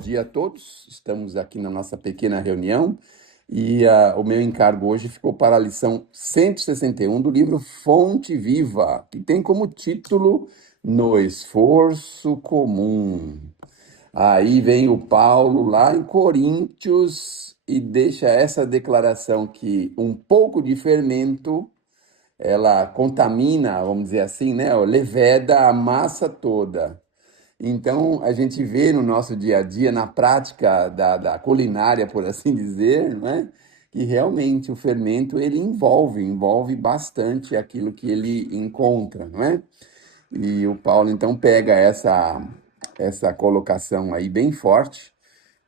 dia a todos. Estamos aqui na nossa pequena reunião e o meu encargo hoje ficou para a lição 161 do livro Fonte Viva, que tem como título No Esforço Comum. Aí vem o Paulo lá em Coríntios e deixa essa declaração que um pouco de fermento ela contamina, vamos dizer assim, né? Leveda a massa toda. Então, a gente vê no nosso dia a dia, na prática da culinária, por assim dizer, não é? Que realmente o fermento ele envolve bastante aquilo que ele encontra, não é? E o Paulo então pega essa colocação aí bem forte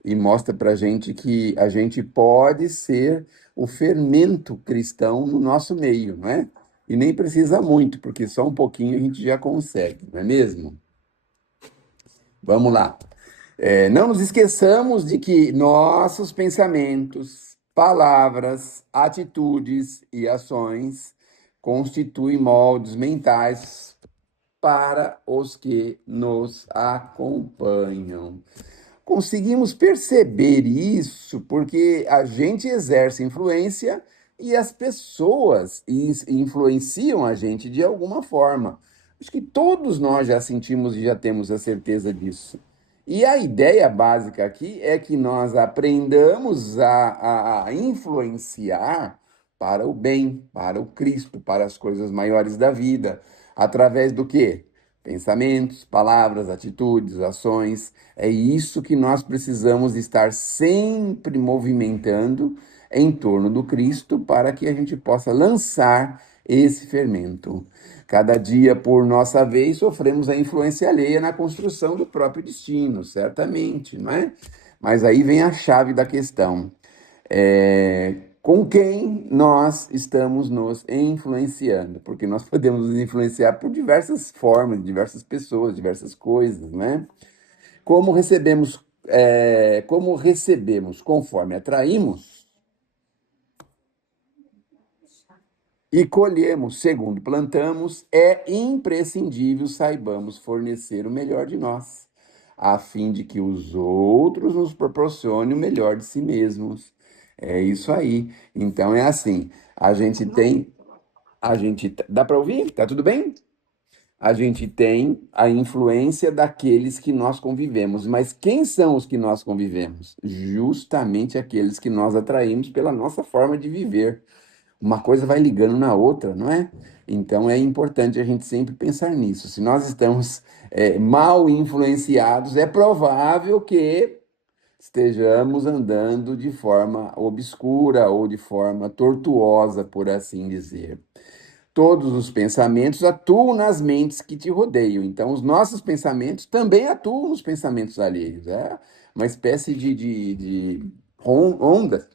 e mostra para a gente que a gente pode ser o fermento cristão no nosso meio, não é? E nem precisa muito, porque só um pouquinho a gente já consegue, não é mesmo? Vamos lá. Não nos esqueçamos de que nossos pensamentos, palavras, atitudes e ações constituem moldes mentais para os que nos acompanham. Conseguimos perceber isso porque a gente exerce influência e as pessoas influenciam a gente de alguma forma. Acho que todos nós já sentimos e já temos a certeza disso. E a ideia básica aqui é que nós aprendamos a influenciar para o bem, para o Cristo, para as coisas maiores da vida. Através do quê? Pensamentos, palavras, atitudes, ações. É isso que nós precisamos estar sempre movimentando em torno do Cristo para que a gente possa lançar esse fermento. Cada dia, por nossa vez, sofremos a influência alheia na construção do próprio destino, certamente, não é? Mas aí vem a chave da questão. Com quem nós estamos nos influenciando? Porque nós podemos nos influenciar por diversas formas, diversas pessoas, diversas coisas, né? Como recebemos conforme atraímos e colhemos segundo plantamos, é imprescindível saibamos fornecer o melhor de nós, a fim de que os outros nos proporcionem o melhor de si mesmos. É isso aí. Então é assim, dá para ouvir? Tá tudo bem? A gente tem a influência daqueles que nós convivemos, mas quem são os que nós convivemos? Justamente aqueles que nós atraímos pela nossa forma de viver. Uma coisa vai ligando na outra, não é? Então é importante a gente sempre pensar nisso. Se nós estamos mal influenciados, é provável que estejamos andando de forma obscura ou de forma tortuosa, por assim dizer. Todos os pensamentos atuam nas mentes que te rodeiam. Então, os nossos pensamentos também atuam nos pensamentos alheios. É uma espécie de ondas,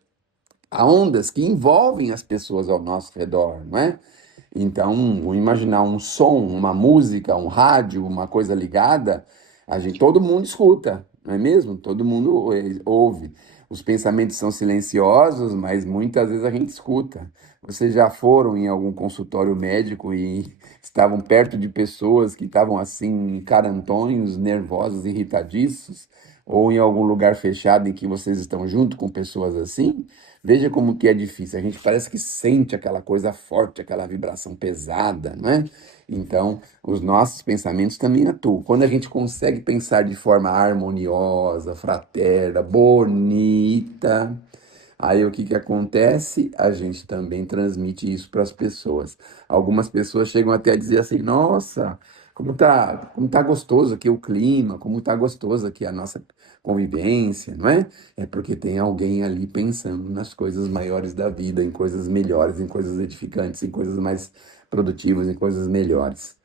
há ondas que envolvem as pessoas ao nosso redor, não é? Então, imaginar um som, uma música, um rádio, uma coisa ligada, todo mundo escuta, não é mesmo? Todo mundo ouve. Os pensamentos são silenciosos, mas muitas vezes a gente escuta. Vocês já foram em algum consultório médico e estavam perto de pessoas que estavam assim, carantonhos, nervosos, irritadiços, ou em algum lugar fechado em que vocês estão junto com pessoas assim? Veja como que é difícil. A gente parece que sente aquela coisa forte, aquela vibração pesada, não é? Então, os nossos pensamentos também atuam. Quando a gente consegue pensar de forma harmoniosa, fraterna, bonita, aí o que que acontece? A gente também transmite isso para as pessoas. Algumas pessoas chegam até a dizer assim: nossa, como tá gostoso aqui o clima, como tá gostoso aqui a nossa convivência, não é? É porque tem alguém ali pensando nas coisas maiores da vida, em coisas melhores, em coisas edificantes, em coisas mais produtivas, em coisas melhores.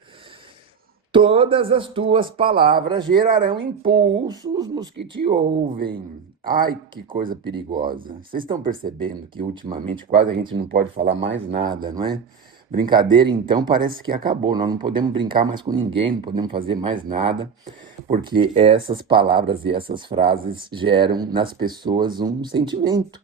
Todas as tuas palavras gerarão impulsos nos que te ouvem. Ai, que coisa perigosa. Vocês estão percebendo que ultimamente quase a gente não pode falar mais nada, não é? Brincadeira, então, parece que acabou. Nós não podemos brincar mais com ninguém, não podemos fazer mais nada, porque essas palavras e essas frases geram nas pessoas um sentimento.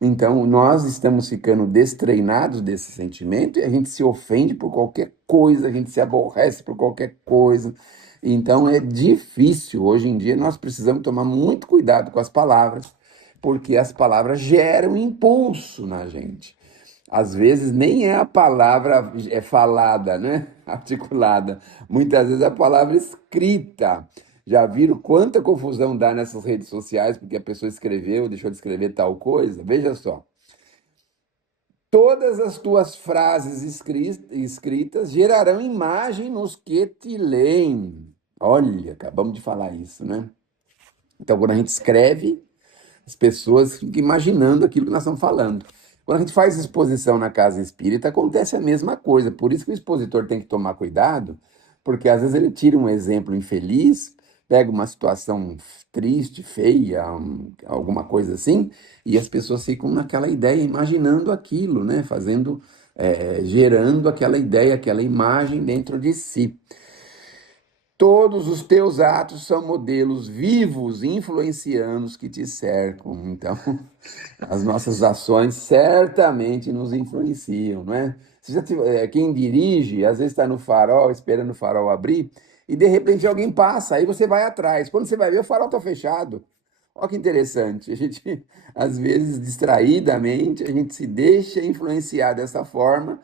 Então, nós estamos ficando destreinados desse sentimento e a gente se ofende por qualquer coisa, a gente se aborrece por qualquer coisa, Então é difícil. Hoje em dia nós precisamos tomar muito cuidado com as palavras, porque as palavras geram impulso na gente. Às vezes nem é a palavra é falada, né? Articulada. Muitas vezes é a palavra escrita. Já viram quanta confusão dá nessas redes sociais porque a pessoa escreveu, deixou de escrever tal coisa? Veja só. Todas as tuas frases escritas gerarão imagem nos que te leem. Olha, acabamos de falar isso, né? Então, quando a gente escreve, as pessoas ficam imaginando aquilo que nós estamos falando. Quando a gente faz exposição na casa espírita, acontece a mesma coisa. Por isso que o expositor tem que tomar cuidado, porque às vezes ele tira um exemplo infeliz, pega uma situação triste, feia, alguma coisa assim, e as pessoas ficam naquela ideia, imaginando aquilo, né? Fazendo, gerando aquela ideia, aquela imagem dentro de si. Todos os teus atos são modelos vivos, influencianos que te cercam. Então, as nossas ações certamente nos influenciam, não é? Quem dirige, às vezes está no farol, esperando o farol abrir, e de repente alguém passa, aí você vai atrás. Quando você vai ver, o farol está fechado. Olha que interessante. A gente, às vezes, distraidamente, a gente se deixa influenciar dessa forma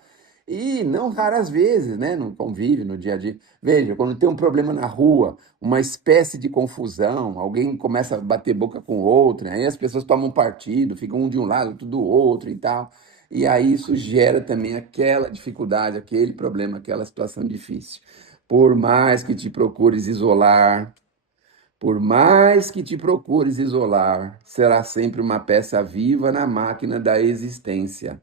e não raras vezes, né, no convívio, no dia a dia. Veja, quando tem um problema na rua, uma espécie de confusão, alguém começa a bater boca com o outro, né, aí as pessoas tomam partido, ficam um de um lado, outro do outro e tal. E aí isso gera também aquela dificuldade, aquele problema, aquela situação difícil. Por mais que te procures isolar, por mais que te procures isolar, será sempre uma peça viva na máquina da existência.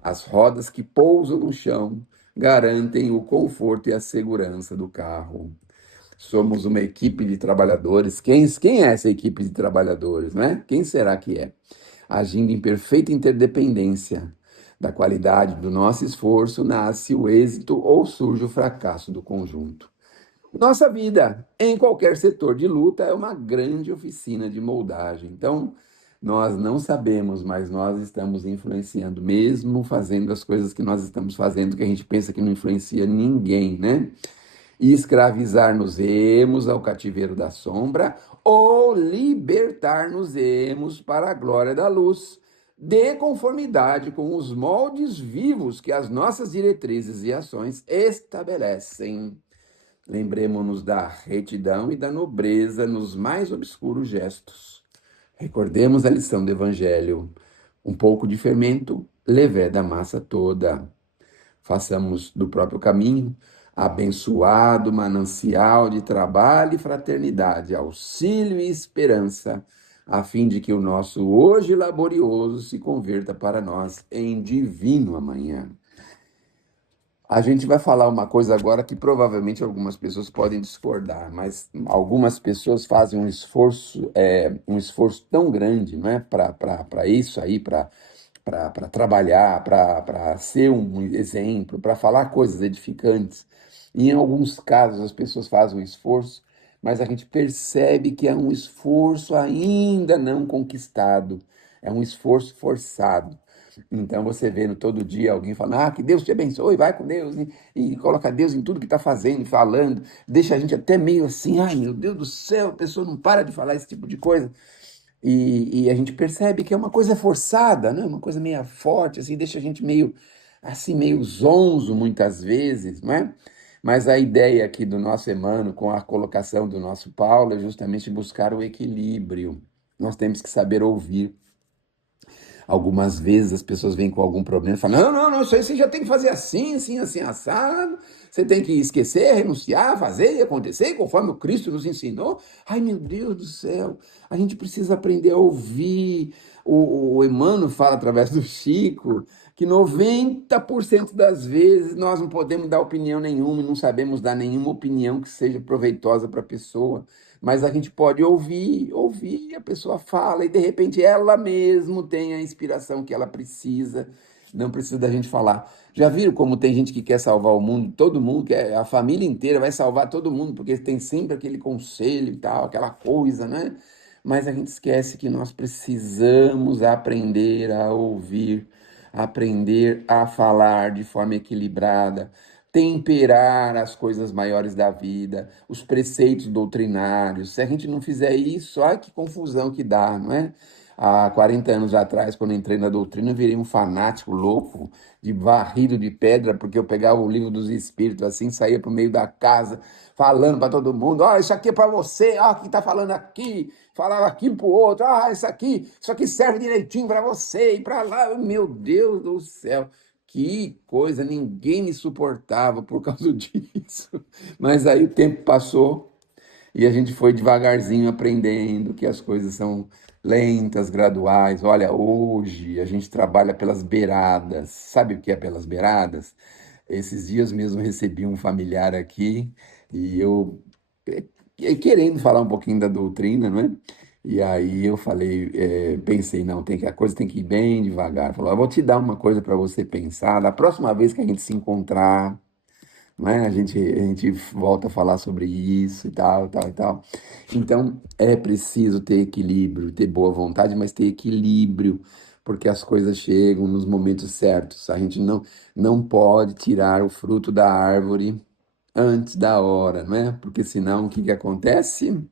As rodas que pousam no chão garantem o conforto e a segurança do carro. Somos uma equipe de trabalhadores. Quem é essa equipe de trabalhadores, né? Quem será que é? Agindo em perfeita interdependência da qualidade do nosso esforço, nasce o êxito ou surge o fracasso do conjunto. Nossa vida, em qualquer setor de luta, é uma grande oficina de moldagem. Então, nós não sabemos, mas nós estamos influenciando, mesmo fazendo as coisas que nós estamos fazendo, que a gente pensa que não influencia ninguém, né? E escravizar-nos-emos ao cativeiro da sombra, ou libertar-nos-emos para a glória da luz, de conformidade com os moldes vivos que as nossas diretrizes e ações estabelecem. Lembremos-nos da retidão e da nobreza nos mais obscuros gestos. Recordemos a lição do Evangelho. Um pouco de fermento leveda a massa toda. Façamos do próprio caminho abençoado manancial de trabalho e fraternidade, auxílio e esperança, a fim de que o nosso hoje laborioso se converta para nós em divino amanhã. A gente vai falar uma coisa agora que provavelmente algumas pessoas podem discordar, mas algumas pessoas fazem um esforço tão grande, não é, para isso aí, para trabalhar, para ser um exemplo, para falar coisas edificantes. E em alguns casos as pessoas fazem um esforço, mas a gente percebe que é um esforço ainda não conquistado, é um esforço forçado. Então você vê todo dia alguém falando, que Deus te abençoe, vai com Deus, e coloca Deus em tudo que está fazendo, falando, deixa a gente até meio assim, ai meu Deus do céu, a pessoa não para de falar esse tipo de coisa. E a gente percebe que é uma coisa forçada, né? Uma coisa meio forte, assim, deixa a gente meio assim, meio zonzo muitas vezes, não é? Mas a ideia aqui do nosso Emmanuel, com a colocação do nosso Paulo, é justamente buscar o equilíbrio. Nós temos que saber ouvir. Algumas vezes as pessoas vêm com algum problema e falam: não, não, não, isso aí você já tem que fazer assim, assim, assim, assado. Você tem que esquecer, renunciar, fazer e acontecer, conforme o Cristo nos ensinou. Ai, meu Deus do céu, a gente precisa aprender a ouvir. O Emmanuel fala através do Chico que 90% das vezes nós não podemos dar opinião nenhuma e não sabemos dar nenhuma opinião que seja proveitosa para a pessoa. Mas a gente pode ouvir, a pessoa fala e de repente ela mesmo tem a inspiração que ela precisa, não precisa da gente falar. Já viram como tem gente que quer salvar o mundo, todo mundo, quer, a família inteira vai salvar todo mundo, porque tem sempre aquele conselho e tal, aquela coisa, né? Mas a gente esquece que nós precisamos aprender a ouvir, aprender a falar de forma equilibrada, temperar as coisas maiores da vida, os preceitos doutrinários. Se a gente não fizer isso, ai que confusão que dá, não é? Há 40 anos atrás, quando entrei na doutrina, eu virei um fanático louco, de varrido de pedra, porque eu pegava o livro dos Espíritos assim, saía para o meio da casa, falando para todo mundo: ó, isso aqui é para você, ó, quem está falando aqui, falava aquilo para o outro, ah, isso aqui serve direitinho para você, e para lá, meu Deus do céu. Que coisa, ninguém me suportava por causa disso. Mas aí o tempo passou e a gente foi devagarzinho aprendendo que as coisas são lentas, graduais. Olha, hoje a gente trabalha pelas beiradas. Sabe o que é pelas beiradas? Esses dias mesmo recebi um familiar aqui e eu querendo falar um pouquinho da doutrina, não é? E aí eu falei, pensei, não, a coisa tem que ir bem devagar. Falou: eu vou te dar uma coisa para você pensar. Da próxima vez que a gente se encontrar, não é? A gente volta a falar sobre isso e tal, tal e tal. Então, é preciso ter equilíbrio, ter boa vontade, mas ter equilíbrio, porque as coisas chegam nos momentos certos. A gente não pode tirar o fruto da árvore antes da hora, não é? Porque senão o que que acontece?